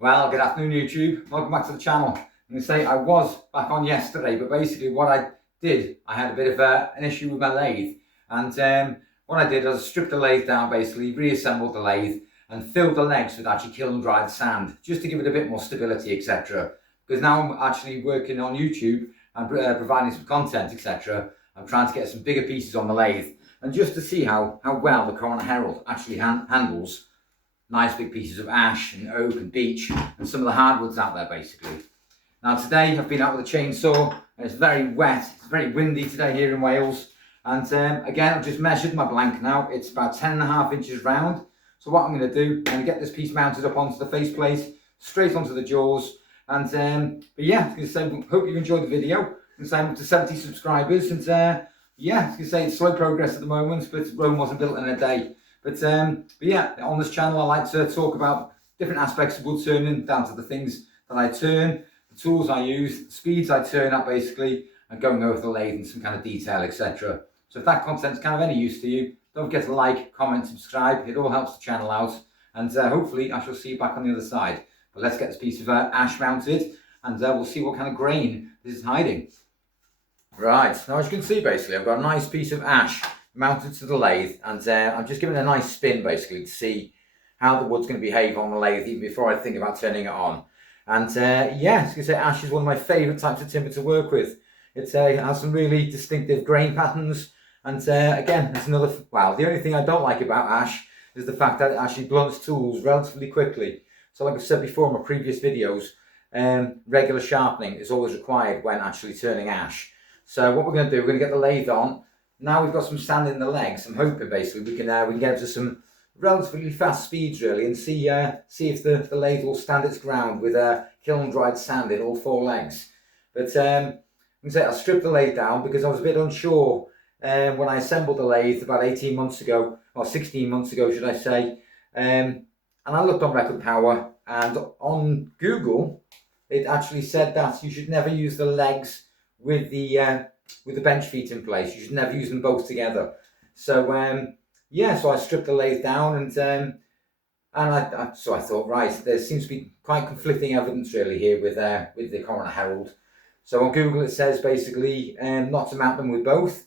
Well, good afternoon YouTube, welcome back to the channel. I'm going to say I was back on yesterday, but basically what I did, I had a bit of an issue with my lathe. And what I did was I stripped the lathe down, basically reassembled the lathe and filled the legs with actually kiln dried sand, just to give it a bit more stability, etc. Because now I'm actually working on YouTube and providing some content, etc. I'm trying to get some bigger pieces on the lathe, and just to see how well the Corona Herald actually handles nice big pieces of ash and oak and beech and some of the hardwoods out there basically. Now today I've been out with a chainsaw and it's very wet, it's very windy today here in Wales, and again I've just measured my blank now. It's about 10.5 inches round. So what I'm going to do, I'm going to get this piece mounted up onto the faceplate, straight onto the jaws, and but yeah, I was going to say, hope you've enjoyed the video. I'm up to 70 subscribers, and yeah, I was going to say it's slow progress at the moment, but Rome wasn't built in a day. But yeah, on this channel I like to talk about different aspects of wood turning, down to the things that I turn, the tools I use, the speeds I turn at basically, and going over the lathe in some kind of detail, etc. So if that content's kind of any use to you, don't forget to like, comment, subscribe. It all helps the channel out, and hopefully I shall see you back on the other side. But let's get this piece of ash mounted, and we'll see what kind of grain this is hiding. Right, now as you can see basically I've got a nice piece of ash mounted to the lathe, and I'm just giving it a nice spin basically to see how the wood's going to behave on the lathe even before I think about turning it on. And yeah, as I say, ash is one of my favourite types of timber to work with. It has some really distinctive grain patterns, and again, it's another, well, the only thing I don't like about ash is the fact that it actually blunts tools relatively quickly. So like I've said before in my previous videos, regular sharpening is always required when actually turning ash. So what we're going to do, we're going to get the lathe on. Now we've got some sand in the legs. I'm hoping basically we can get up to some relatively fast speeds really, and see if the lathe will stand its ground with kiln dried sand in all 4 legs. But I stripped the lathe down because I was a bit unsure when I assembled the lathe about 18 months ago, or 16 months ago should I say. And I looked on Record Power, and on Google it actually said that you should never use the legs with the bench feet in place. You should never use them both together. So yeah, so I stripped the lathe down, and so I thought, right, there seems to be quite conflicting evidence really here with the Corona Herald. So on Google it says basically not to mount them with both.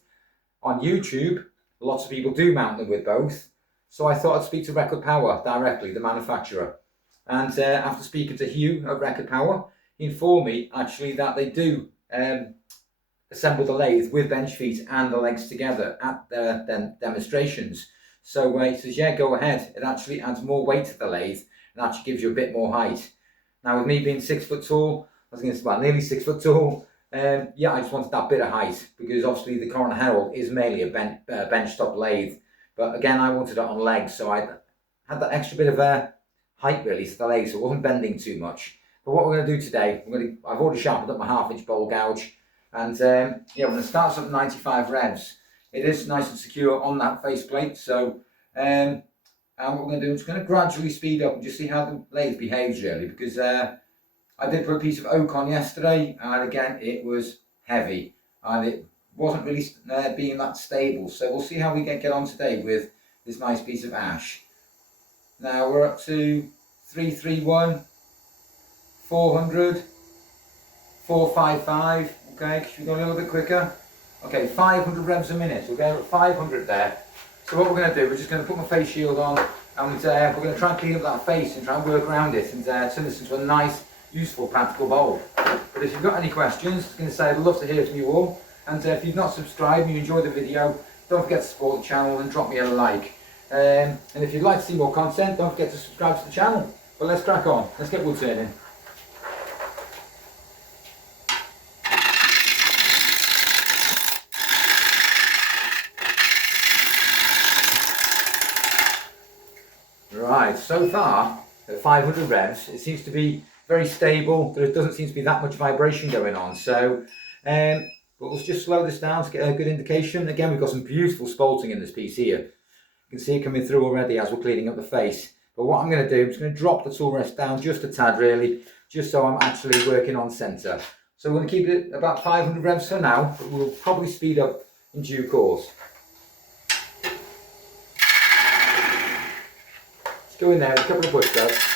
On YouTube, lots of people do mount them with both. So I thought I'd speak to Record Power directly, the manufacturer. And after speaking to Hugh of Record Power, he informed me actually that they do assemble the lathe with bench feet and the legs together at their demonstrations. So he says, yeah, go ahead. It actually adds more weight to the lathe and actually gives you a bit more height. Now with me being 6 foot tall, I was going to say, well, nearly 6 foot tall, yeah, I just wanted that bit of height, because obviously the Corona Herald is mainly a bench top lathe. But again, I wanted it on legs, so I had that extra bit of height really to the leg, so it wasn't bending too much. But what we're going to do today, I've already sharpened up my 1/2 inch bowl gouge. And yeah, when it starts up 95 revs, it is nice and secure on that faceplate. So and what we're going to do is going to gradually speed up and just see how the lathe behaves really, because I did put a piece of oak on yesterday, and again it was heavy and it wasn't really being that stable. So we'll see how we get on today with this nice piece of ash. Now we're up to 331, 400, 455. Okay, should we go a little bit quicker? Okay, 500 revs a minute. Okay, we're at 500 there. So what we're going to do, we're just going to put my face shield on, and we're going to try and clean up that face and try and work around it, and turn this into a nice, useful, practical bowl. But if you've got any questions, I was going to say I'd love to hear from you all. And if you've not subscribed and you enjoyed the video, don't forget to support the channel and drop me a like. And if you'd like to see more content, don't forget to subscribe to the channel. But let's crack on. Let's get wood turning. Right, so far at 500 revs, it seems to be very stable. There doesn't seem to be that much vibration going on. So, but we'll just slow this down to get a good indication. Again, we've got some beautiful spalting in this piece here. You can see it coming through already as we're cleaning up the face. But what I'm going to do, I'm just going to drop the tool rest down just a tad really, just so I'm actually working on centre. So we're going to keep it at about 500 revs for now, but we'll probably speed up in due course. Let's go in there, a couple of push ups.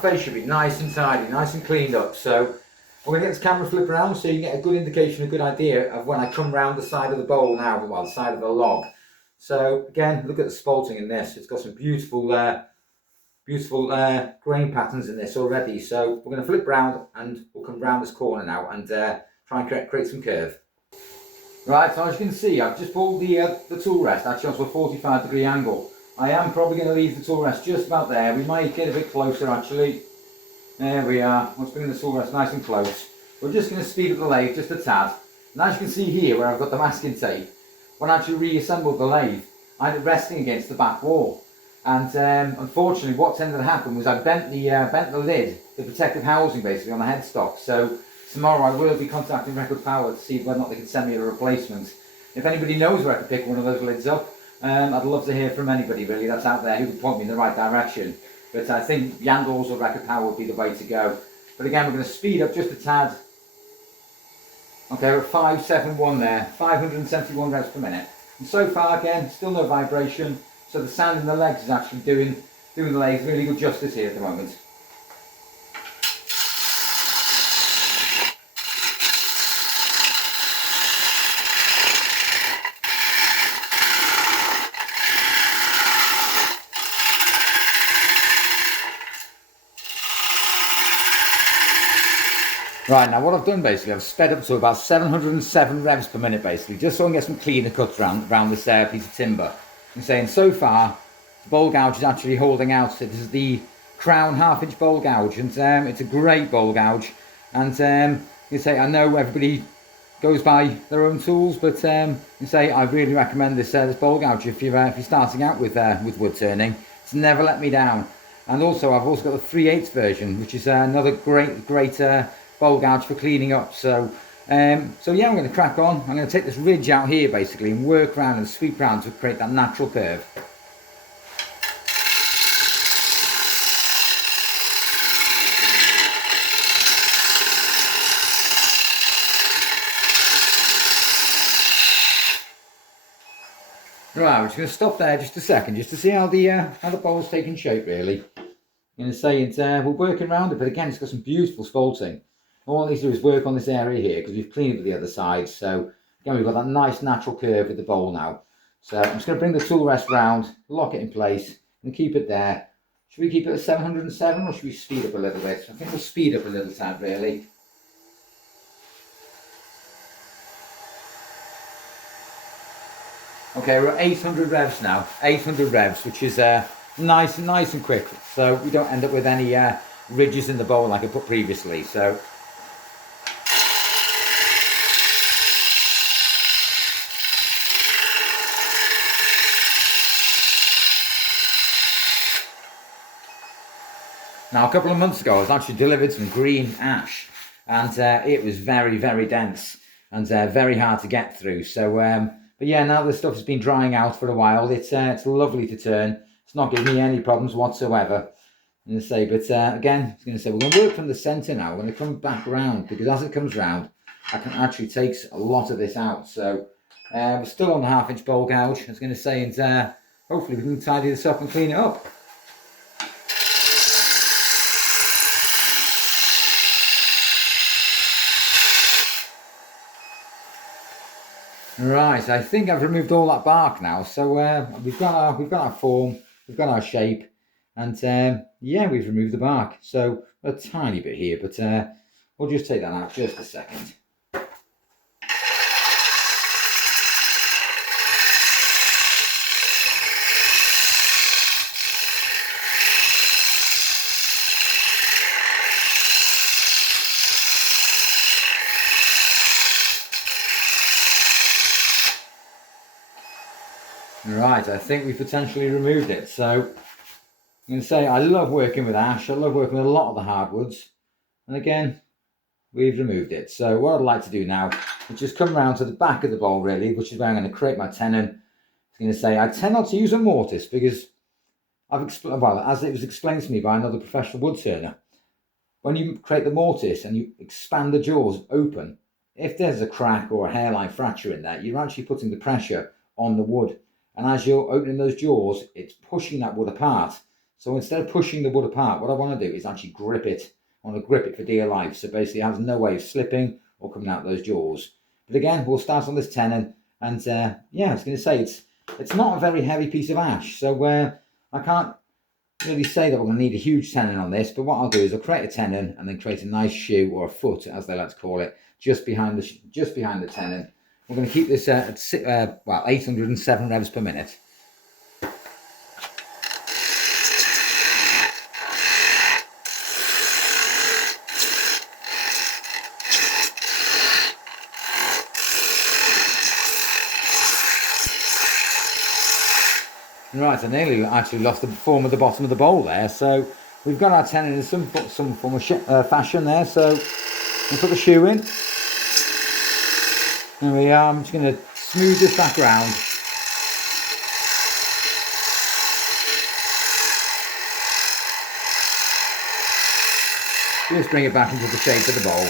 that face should be nice and tidy, nice and cleaned up. So I'm going to get this camera flip around so you can get a good indication, a good idea of when I come round the side of the bowl now, well, the side of the log. So again, look at the spalting in this. It's got some beautiful grain patterns in this already. So we're going to flip round and we'll come round this corner now and try and create some curve. Right, so as you can see, I've just pulled the tool rest actually onto a 45-degree angle. I am probably going to leave the tool rest just about there. We might get a bit closer actually. There we are. Let's bring the tool rest nice and close. We're just going to speed up the lathe just a tad. And as you can see here where I've got the masking tape, when I actually reassembled the lathe, I had it resting against the back wall. And unfortunately what tended to happen was I bent the lid, the protective housing basically on the headstock. So tomorrow I will be contacting Record Power to see whether or not they can send me a replacement. If anybody knows where I can pick one of those lids up, I'd love to hear from anybody really that's out there who can point me in the right direction. But I think Yandles or Record Power would be the way to go. But again, we're going to speed up just a tad. Okay, we're at 571 there, 571 revs per minute. And so far again, still no vibration. So the sound in the legs is actually doing the lathe really good justice here at the moment. Right, now what I've done basically, I've sped up to about 707 revs per minute basically, just so I can get some cleaner cuts around this piece of timber. I'm saying so far, the bowl gouge is actually holding out. This is the Crown 1/2 inch bowl gouge, and it's a great bowl gouge. And you say, I know everybody goes by their own tools, but you say I really recommend this bowl gouge if you're starting out with wood turning. It's never let me down. And also I've also got the 3/8 version, which is another great bowl gouge for cleaning up. So yeah, I'm going to crack on. I'm going to take this ridge out here basically and work around and sweep around to create that natural curve. Right, we're just going to stop there just a second, just to see how the bowl's taking shape really. I'm going to say we're working around it, but again, it's got some beautiful spalting. All I need to do is work on this area here because we've cleaned up the other side. So again, we've got that nice natural curve with the bowl now. So I'm just going to bring the tool rest round, lock it in place, and keep it there. Should we keep it at 707 or should we speed up a little bit? I think we'll speed up a little tad really. Okay, we're at 800 revs now, 800 revs, which is nice and quick, so we don't end up with any ridges in the bowl like I put previously. So now a couple of months ago I was actually delivered some green ash, and it was very dense and very hard to get through. So but yeah, now this stuff has been drying out for a while. It's lovely to turn. It's not giving me any problems whatsoever. I'm going to say, but again, I'm going to say we're going to work from the centre now. We're going to come back around because as it comes round, I can actually take a lot of this out. So we're still on the 1/2 inch bowl gouge. I was going to say, and hopefully we can tidy this up and clean it up. Right, I think I've removed all that bark now. So we've got our form, we've got our shape, and yeah, we've removed the bark. So a tiny bit here, but we'll just take that out just a second. Right, I think we've potentially removed it. So I'm going to say I love working with ash. I love working with a lot of the hardwoods. And again, we've removed it. So what I'd like to do now is just come around to the back of the bowl really, which is where I'm going to create my tenon. I'm going to say I tend not to use a mortise because as it was explained to me by another professional wood turner, when you create the mortise and you expand the jaws open, if there's a crack or a hairline fracture in there, you're actually putting the pressure on the wood. And as you're opening those jaws, it's pushing that wood apart. So instead of pushing the wood apart, what I want to do is actually grip it. I want to grip it for dear life. So basically it has no way of slipping or coming out those jaws. But again, we'll start on this tenon. And yeah, I was going to say, it's not a very heavy piece of ash. So I can't really say that we're going to need a huge tenon on this. But what I'll do is I'll create a tenon and then create a nice shoe, or a foot as they like to call it, just behind the tenon. We're going to keep this at 807 revs per minute. Right, I nearly actually lost the form of the bottom of the bowl there. So we've got our tenon in some form of fashion there. So we'll put the shoe in. There we are. I'm just going to smooth this back round. Just bring it back into the shape of the bowl.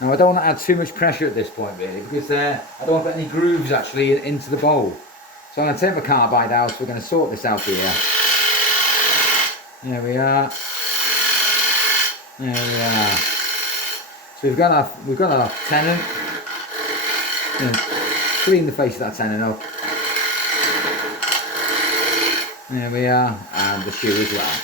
Now I don't want to add too much pressure at this point really, because I don't want to put any grooves actually into the bowl. So I'm going to take my carbide out. We're going to sort this out here. There we are. There we are. So we've got our tenon. Clean the face of that tenon up. There we are, and the shoe as well.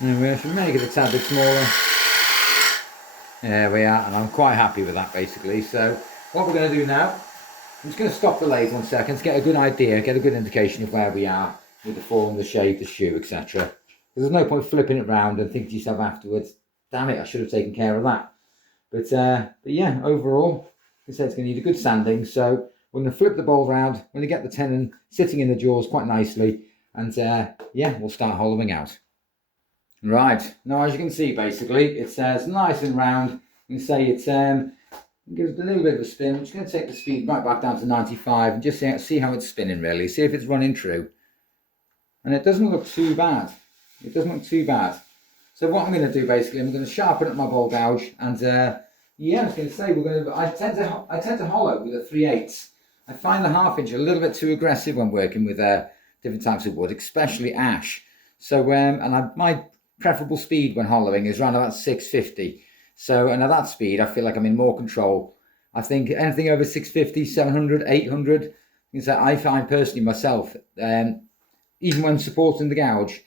There we are, should make it a tad bit smaller. There we are, and I'm quite happy with that basically. So what we're going to do now, I'm just going to stop the lathe 1 second to get a good idea, get a good indication of where we are with the form, the shape, the shoe, etc. There's no point flipping it round and thinking to yourself afterwards, damn it, I should have taken care of that. But yeah, overall, like I said, it's going to need a good sanding. So we're going to flip the bowl round, we're going to get the tenon sitting in the jaws quite nicely, and yeah, we'll start hollowing out. Right, now as you can see basically, it's nice and round. You can say it gives it a little bit of a spin. I'm just going to take the speed right back down to 95 and just see how it's spinning really, see if it's running true. And it doesn't look too bad. It doesn't look too bad. So what I'm going to do basically, I'm going to sharpen up my bowl gouge, and yeah, I was going to say I tend to hollow with a 3/8. I find the 1/2 inch a little bit too aggressive when working with different types of wood, especially ash. So my preferable speed when hollowing is around about 650. So, and at that speed, I feel like I'm in more control. I think anything over 650, 700, 800, I find personally myself, even when supporting the gouge,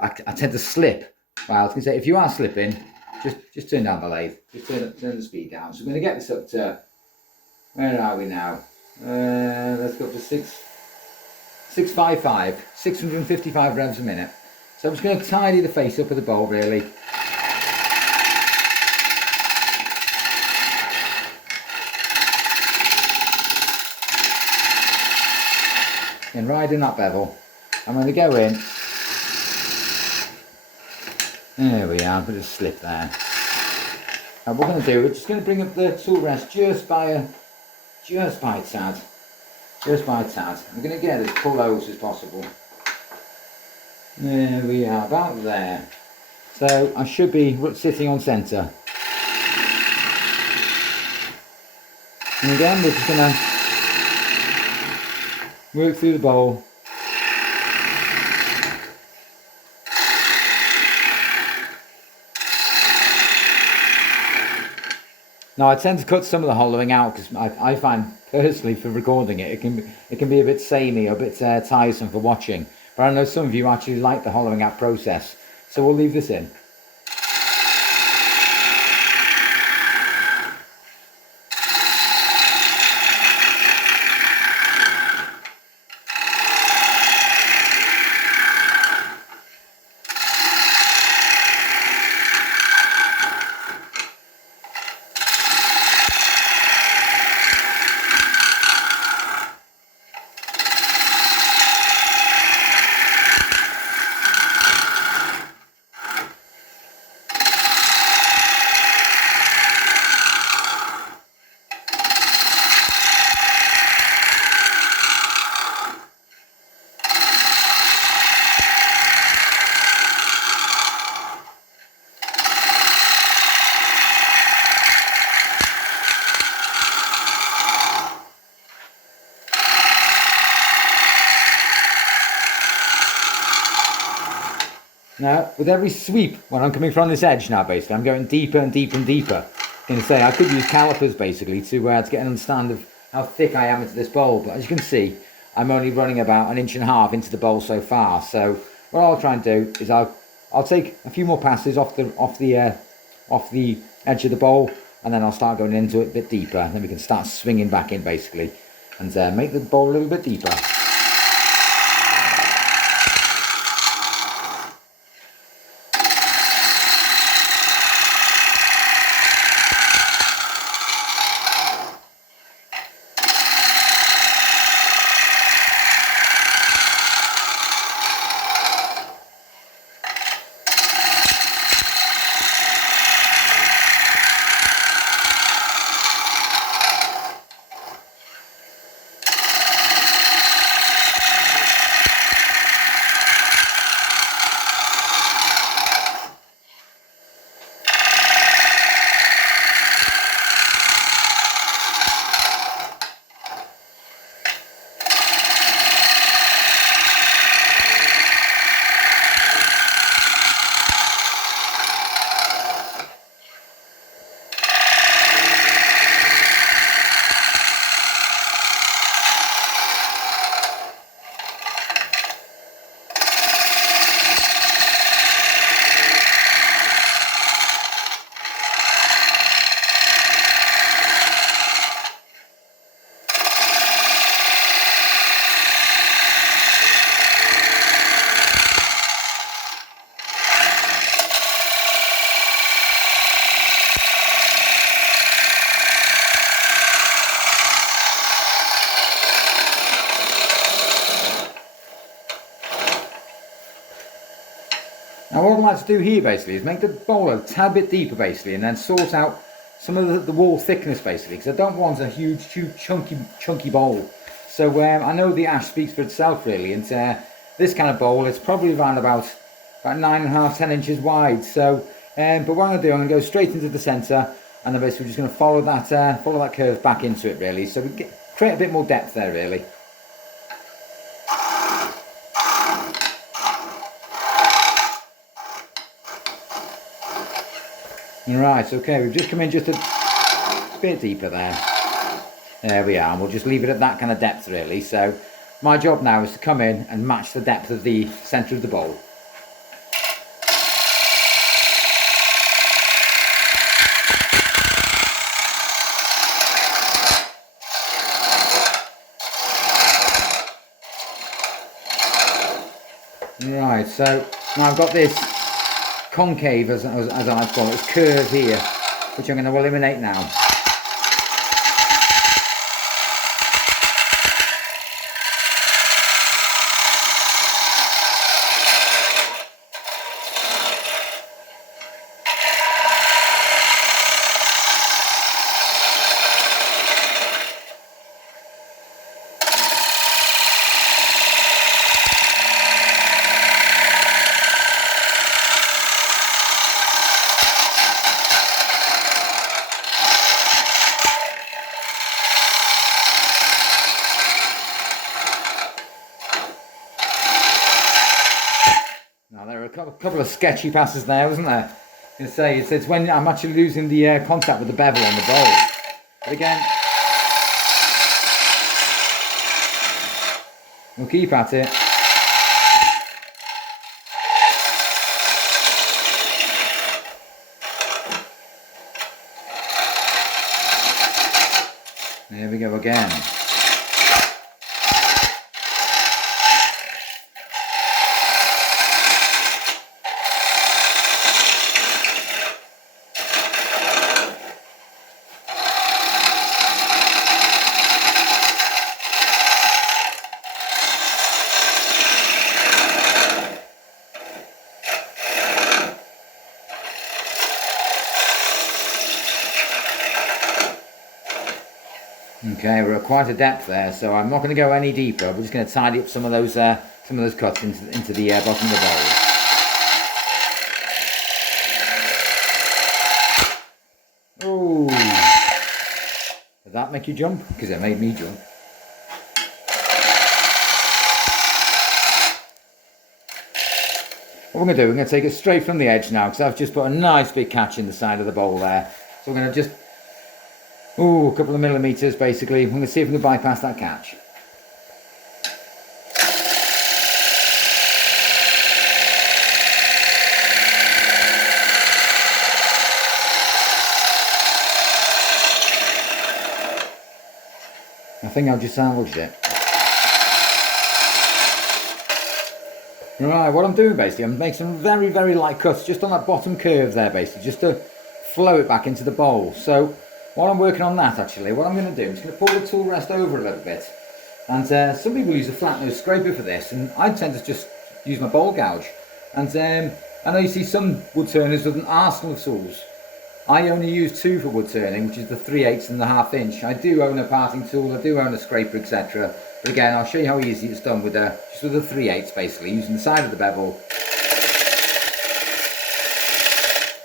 I tend to slip. Well, I was going to say, if you are slipping, just turn down the lathe. Just turn the speed down. So we're going to get this up to, where are we now? Let's go up to 655, 655 revs a minute. So I'm just going to tidy the face up of the bowl really. And right in that bevel. I'm going to go in. There we are, put a slip there. And what we're going to do, we're just going to bring up the tool rest just by a tad. Just by a tad. I'm going to get as close as possible. There we are, about there. So I should be sitting on centre. And again, we're just going to work through the bowl. Now I tend to cut some of the hollowing out because I find personally for recording it can be a bit samey or a bit tiresome for watching. But I know some of you actually like the hollowing out process, so we'll leave this in. Now, with every sweep, when I'm coming from this edge now, basically, I'm going deeper and deeper and deeper. I'm going to say I could use calipers, basically, to get an understanding of how thick I am into this bowl. But as you can see, I'm only running about 1.5 inches into the bowl so far. So what I'll try and do is I'll take a few more passes off the edge of the bowl, and then I'll start going into it a bit deeper. And then we can start swinging back in, basically, and make the bowl a little bit deeper. Now what I'd like to do here basically is make the bowl a tad bit deeper basically, and then sort out some of the wall thickness basically, because I don't want a huge chunky bowl. So I know the ash speaks for itself really, and this kind of bowl is probably around about 9.5, 10 inches wide. So but what I'm going to do, I'm going to go straight into the centre, and then basically we're just going to follow that curve back into it really, so we create a bit more depth there really. Right, okay, we've just come in just a bit deeper there. There we are, and we'll just leave it at that kind of depth really. So my job now is to come in and match the depth of the centre of the bowl. Right, so now I've got this concave, as I like to call it, this curve here, which I'm going to eliminate now. A couple of sketchy passes there, wasn't there? I was going to say, it's when I'm actually losing the contact with the bevel on the bowl. But again, we'll keep at it. There we go again. Okay, we're at quite a depth there, so I'm not going to go any deeper. We're just going to tidy up some of those cuts into the bottom of the bowl. Oh, did that make you jump? Because it made me jump. What we're going to do, we're going to take it straight from the edge now, because I've just put a nice big catch in the side of the bowl there. So we're going to just, a couple of millimetres basically. We're going to see if we can bypass that catch. I think I've just sandwiched it. Right, what I'm doing basically, I'm making some very, very light cuts just on that bottom curve there basically, just to flow it back into the bowl. So while I'm working on that actually, what I'm going to do, I'm just going to pull the tool rest over a little bit. And some people use a flat nose scraper for this, and I tend to just use my bowl gouge. And I know you see some wood turners with an arsenal of tools. I only use two for wood turning, which is the 3/8 and the 1/2 inch. I do own a parting tool, I do own a scraper, etc. But again, I'll show you how easy it's done with just with a 3/8 basically, using the side of the bevel.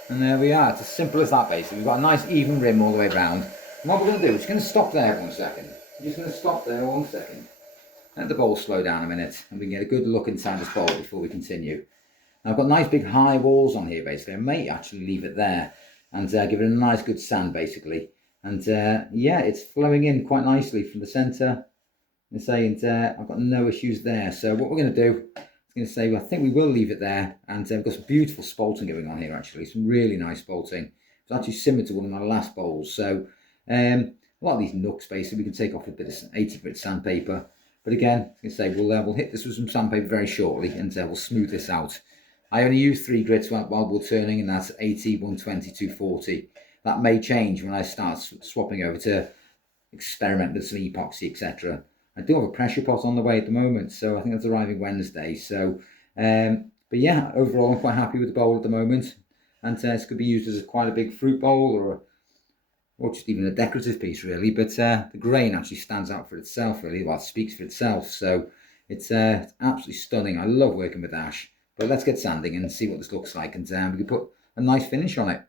And there we are, it's as simple as that basically. We've got a nice even rim all the way around. And what we're going to do, we're just going to stop there 1 second. We're just going to stop there 1 second. Let the bowl slow down a minute, and we can get a good look inside this bowl before we continue. Now I've got nice big high walls on here basically. I may actually leave it there and give it a nice good sand basically. And yeah, it's flowing in quite nicely from the centre. I've got no issues there. So what we're going to do, I think we will leave it there. And we've got some beautiful spalting going on here actually, some really nice spalting. It's actually similar to one of my last bowls. So a lot of these nooks basically we can take off with a bit of 80 grit sandpaper. But again, we'll hit this with some sandpaper very shortly, and we'll smooth this out. I only use 3 grits while wood turning, and that's 80, 120, 240. That may change when I start swapping over to experiment with some epoxy, etc. I do have a pressure pot on the way at the moment, so I think that's arriving Wednesday. So, but yeah, overall I'm quite happy with the bowl at the moment, and this could be used as quite a big fruit bowl or just even a decorative piece really. But the grain actually stands out for itself really. Well, it speaks for itself. So it's absolutely stunning. I love working with ash. But let's get sanding and see what this looks like, and we can put a nice finish on it.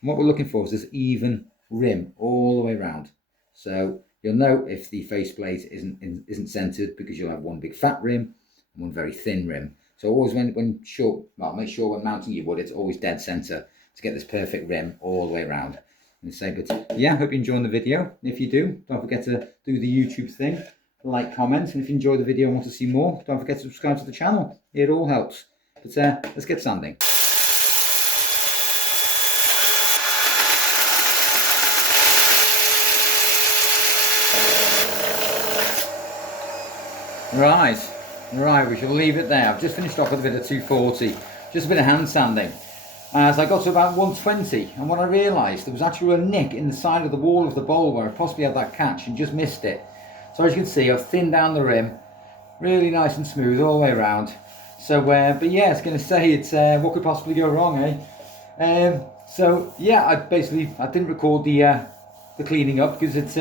And what we're looking for is this even rim all the way around. So you'll know if the faceplate isn't centered, because you'll have one big fat rim and one very thin rim. So always make sure when mounting your wood, it's always dead center to get this perfect rim all the way around. But yeah, hope you're enjoying the video. If you do, don't forget to do the YouTube thing, like, comment, and if you enjoy the video and want to see more, don't forget to subscribe to the channel. It all helps. But let's get sanding. Right, we shall leave it there. I've just finished off with a bit of 240, just a bit of hand sanding. As I got to about 120, and what I realised, there was actually a nick in the side of the wall of the bowl where I possibly had that catch and just missed it. So as you can see, I've thinned down the rim, really nice and smooth all the way around. So, but yeah, it's going to say it's what could possibly go wrong, eh? So yeah, I didn't record the cleaning up because it's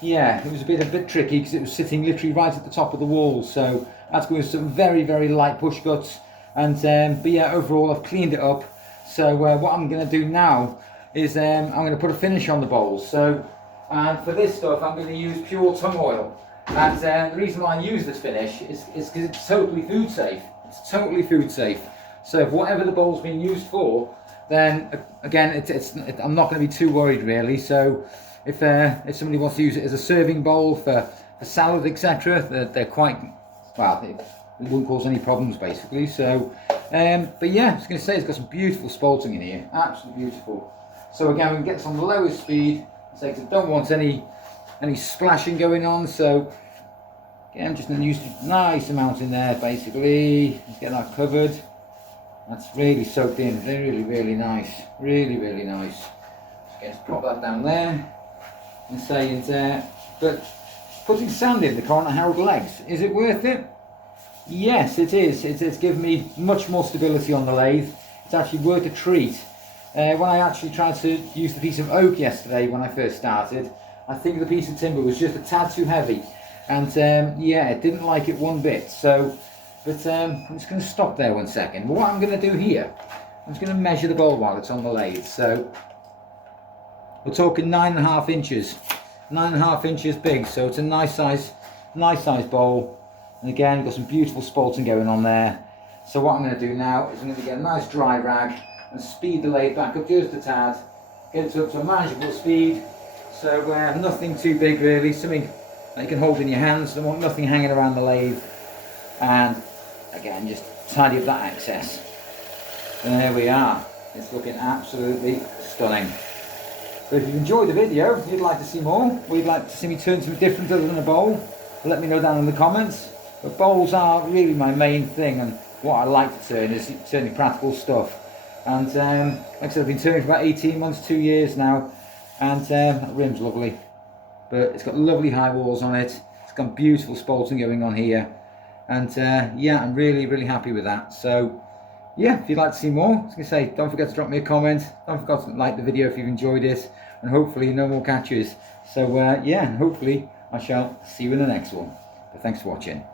yeah, it was a bit tricky because it was sitting literally right at the top of the wall. So I had to go with some very, very light push cuts, and but yeah, overall I've cleaned it up. So what I'm going to do now is I'm going to put a finish on the bowls. So and for this stuff I'm going to use pure tung oil. And the reason why I use this finish is because it's totally food safe. It's totally food safe. So if whatever the bowl's been used for, then again, I'm not going to be too worried really. So if somebody wants to use it as a serving bowl for salad, etc., they're quite, well, it wouldn't cause any problems basically. So, but yeah, I was going to say it's got some beautiful spalting in here, absolutely beautiful. So again, we can get this on the lowest speed. So I don't want any splashing going on, so again, I'm just going to use a nice amount in there basically. Let's get that covered. That's really soaked in, really, really nice, really, really nice. Just get to pop that down there and say it's but putting sand in the corner held legs, is it worth it? Yes, it is. It's given me much more stability on the lathe. It's actually worth a treat. When I actually tried to use the piece of oak yesterday when I first started, I think the piece of timber was just a tad too heavy, and yeah, it didn't like it one bit. So, but I'm just going to stop there 1 second. But what I'm going to do here, I'm just going to measure the bowl while it's on the lathe. So we're talking 9.5 inches, 9.5 inches big. So it's a nice size bowl. And again, got some beautiful spalting going on there. So what I'm going to do now is I'm going to get a nice dry rag and speed the lathe back up just a tad, get it up to a manageable speed, so nothing too big really, something that you can hold in your hands, don't want nothing hanging around the lathe, and again just tidy up that excess. And there we are, it's looking absolutely stunning. So if you've enjoyed the video, if you'd like to see more, or you'd like to see me turn something different other than a bowl, let me know down in the comments. But bowls are really my main thing, and what I like to turn is turning practical stuff. And like I said, I've been turning for about 18 months, 2 years now, and that rim's lovely. But it's got lovely high walls on it, it's got beautiful spalting going on here, and yeah, I'm really happy with that. So yeah, if you'd like to see more, I was going to say, don't forget to drop me a comment, don't forget to like the video if you've enjoyed it, and hopefully no more catches. So yeah, hopefully I shall see you in the next one. But thanks for watching.